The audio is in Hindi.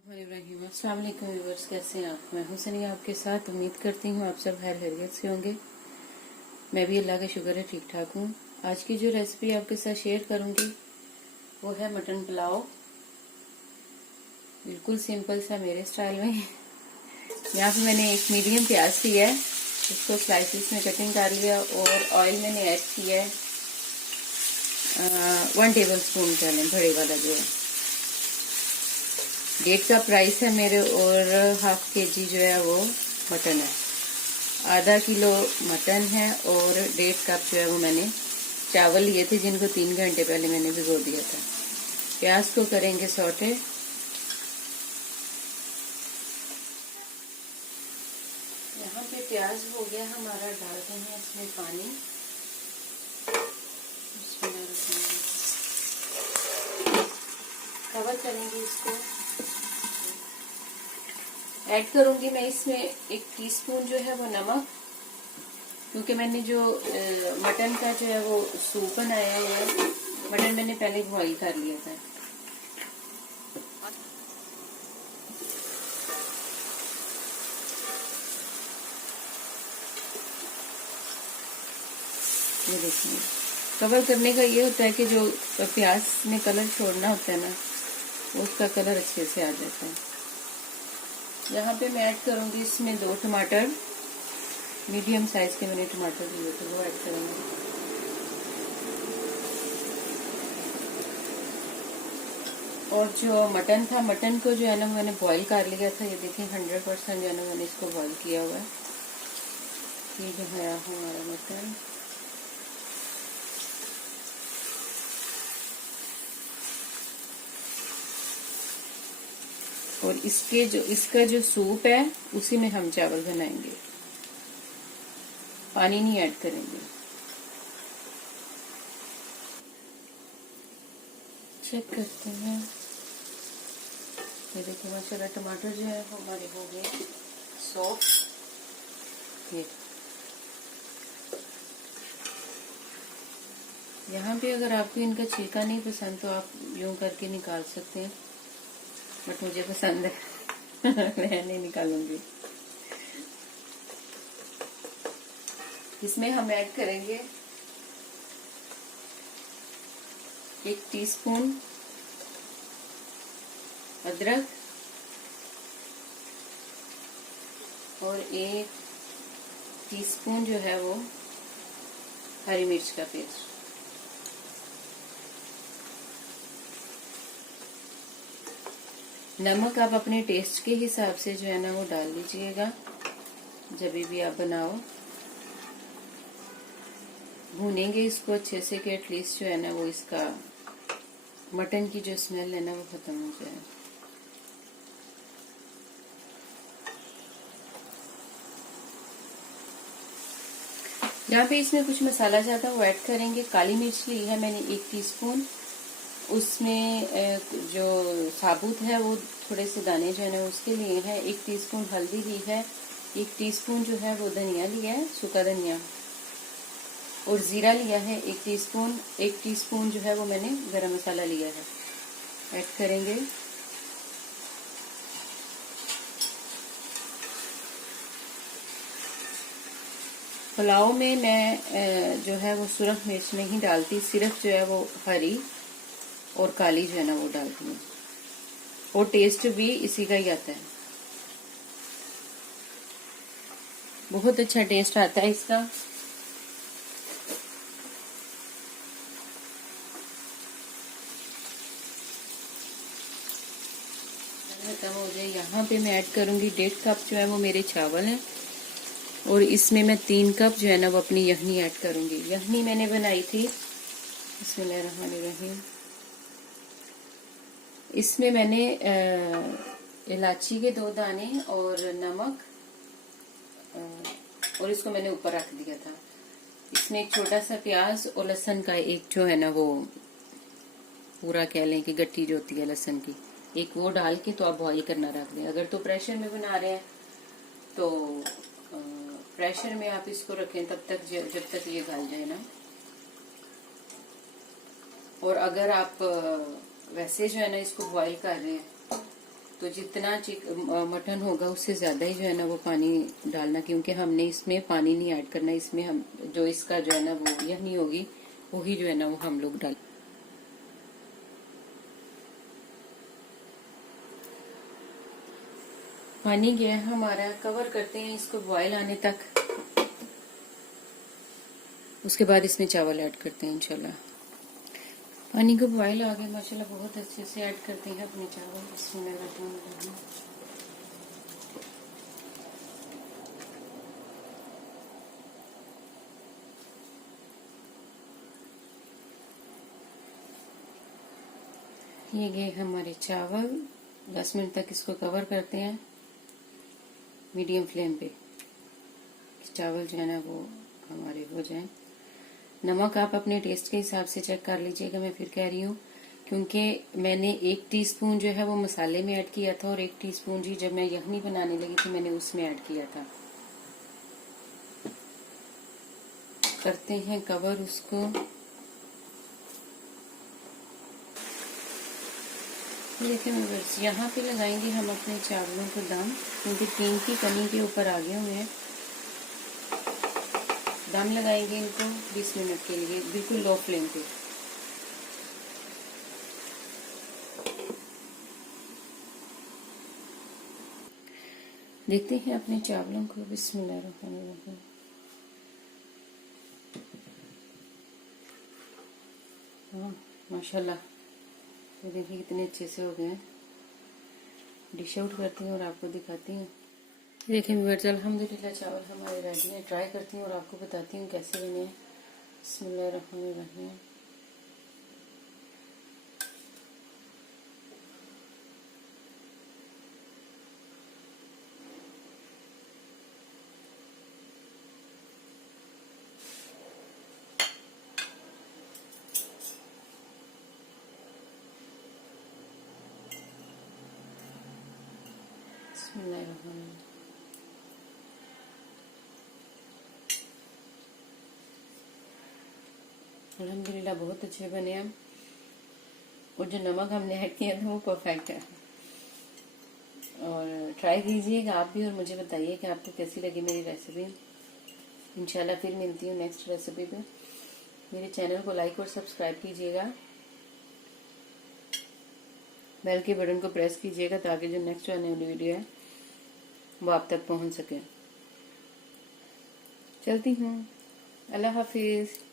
अस्सलाम वालेकुम व्यूअर्स, कैसे हैं आप। मैं हूं सनिया आपके साथ। उम्मीद करती हूँ आप सब खैर खैरियत से होंगे। मैं भी अल्लाह का शुक्र है ठीक ठाक हूँ। आज की जो रेसिपी आपके साथ शेयर करूंगी वो है मटन पुलाव, बिल्कुल सिंपल सा मेरे स्टाइल में। यहाँ पे मैंने एक मीडियम प्याज लिया है, उसको स्लाइसिस में कटिंग कर लिया और ऑयल मैंने ऐड किया है 1 टेबल स्पून का लें, बड़े वाला जो है। डेढ़ का प्राइस है मेरे और हाफ केजी जो है वो मटन है। आधा किलो मटन है और 1.5 कप जो है वो मैंने चावल लिए थे, जिनको 3 घंटे पहले मैंने भिगो दिया था। प्याज को करेंगे सौटे। यहाँ पे प्याज हो गया हमारा, डालते हैं इसमें पानी। कवर करेंगे इसको। ऐड करूंगी मैं इसमें 1 टीस्पून जो है वो नमक, क्योंकि मैंने जो मटन का जो है वो सूप बनाया है, मटन मैंने पहले बॉईल कर लिया था। ये देखिए, कवर करने का ये होता है कि जो प्याज में कलर छोड़ना होता है ना, उसका कलर अच्छे से आ जाता है। यहाँ पे मैं ऐड करूंगी इसमें 2 टमाटर, मीडियम साइज के मैंने टमाटर लिए थे, वो ऐड करेंगे। और जो मटन था, मटन को जो है ना मैंने बॉईल कर लिया था। ये देखिए 100% जो है ना मैंने इसको बॉईल किया हुआ है। ये जो है हमारा मटन। और इसका जो सूप है उसी में हम चावल बनाएंगे, पानी नहीं ऐड करेंगे। चेक करते हैं। ये देखिए माशाल्लाह टमाटर जो है हमारे हो गए सॉफ्ट। ये यहाँ पे अगर आपको इनका छिलका नहीं पसंद तो आप यूं करके निकाल सकते हैं, बट मुझे पसंद है। मैं नहीं निकालूंगी। इसमें हम ऐड करेंगे 1 टीस्पून अदरक और 1 टीस्पून जो है वो हरी मिर्च का पेस्ट। नमक आप अपने टेस्ट के हिसाब से जो है ना वो डाल लीजिएगा जब भी आप बनाओ। भूनेंगे इसको अच्छे से कि एटलीस्ट जो है ना वो इसका मटन की जो स्मेल है ना वो खत्म हो जाए। यहाँ पे इसमें कुछ मसाला ज्यादा वो ऐड करेंगे। काली मिर्च ली है मैंने 1 टीस्पून, उसमें जो साबुत है वो थोड़े से दाने जो है ना उसके लिए है। 1 टीस्पून हल्दी ली है, 1 टीस्पून जो है वो धनिया लिया है, सूखा धनिया। और जीरा लिया है 1 टीस्पून। 1 टीस्पून जो है वो मैंने गरम मसाला लिया है, ऐड करेंगे। पुलाव में मैं जो है वो सुरख मिर्च नहीं डालती, सिर्फ जो है वो हरी और काली जो है ना वो डालती हूँ, और टेस्ट भी इसी का ही आता है। बहुत अच्छा टेस्ट आता है इसका। खत्म हो जाए। यहाँ पे मैं ऐड करूंगी 1.5 कप जो है वो मेरे चावल हैं, और इसमें मैं 3 कप जो है ना वो अपनी यखनी ऐड करूंगी। यखनी मैंने बनाई थी, बिस्मिल्लाहिर्रहमानिर्रहीम। इसमें मैंने इलायची के 2 दाने और नमक, और इसको मैंने ऊपर रख दिया था। इसमें एक छोटा सा प्याज और लहसुन का एक जो है ना वो पूरा कह लें कि गट्टी जो होती है लहसुन की, एक वो डाल के तो आप बॉईल करना रख दें। अगर तो प्रेशर में बना रहे हैं तो प्रेशर में आप इसको रखें तब तक जब तक ये गल जाए ना। और अगर आप वैसे जो है ना इसको बॉईल कर रहे हैं तो जितना मटन होगा उससे ज्यादा ही जो है ना वो पानी डालना, क्योंकि हमने इसमें पानी नहीं ऐड करना। इसमें हम जो इसका जो है ना वो यखनी होगी वही जो है ना वो हम लोग डाल। पानी गया है हमारा, कवर करते हैं इसको बॉयल आने तक, उसके बाद इसमें चावल ऐड करते हैं इंशाल्लाह। पानी को बॉयल आ गया माशाल्लाह, बहुत अच्छे से ऐड करते हैं अपने चावल। बिस्मिल्लाह। ये गए हमारे चावल। 10 मिनट तक इसको कवर करते हैं मीडियम फ्लेम पे, चावल जो है ना वो हमारे हो जाए। नमक आप अपने टेस्ट के हिसाब से चेक कर लीजिएगा, मैं फिर कह रही हूँ, क्योंकि मैंने 1 टीस्पून जो है वो मसाले में ऐड किया था और 1 टीस्पून जी जब मैं यखनी बनाने लगी थी मैंने उसमें ऐड किया था। करते हैं कवर उसको। देखिए व्यूअर्स, यहाँ पे लगाएंगे हम अपने चावलों को दम, क्योंकि 3 की कमी के ऊपर आ गए हुए हैं। दम लगाएंगे इनको 20 मिनट के लिए, बिल्कुल लो फ्लेम पे। देखते हैं अपने चावलों को। बिस्मिल्लाहिर्रहमानिर्रहीम। हाँ माशाल्लाह, तो देखिए कितने अच्छे से हो गए हैं। डिश आउट करती हूँ और आपको दिखाती हूँ। देखिए व्यूअर्स, अल्हम्दुलिल्लाह चावल हमारे रेडी हैं। ट्राई करती हूँ और आपको बताती हूँ कैसे बने। बिस्मिल्लाहिर्रहमानिर्रहीम। बिस्मिल्लाहिर्रहमानिर्रहीम। अल्हम्दुलिल्लाह बहुत अच्छे बने हैं, और जो नमक हमने ऐड किया था वो परफेक्ट है। और ट्राई कीजिएगा आप भी और मुझे बताइए कि आपको कैसी लगी मेरी रेसिपी। इंशाल्लाह फिर मिलती हूँ नेक्स्ट रेसिपी पे। मेरे चैनल को लाइक और सब्सक्राइब कीजिएगा, बेल के बटन को प्रेस कीजिएगा ताकि जो नेक्स्ट आने वाली वीडियो है वो आप तक पहुंच सके। चलती हूँ, अल्लाह हाफिज।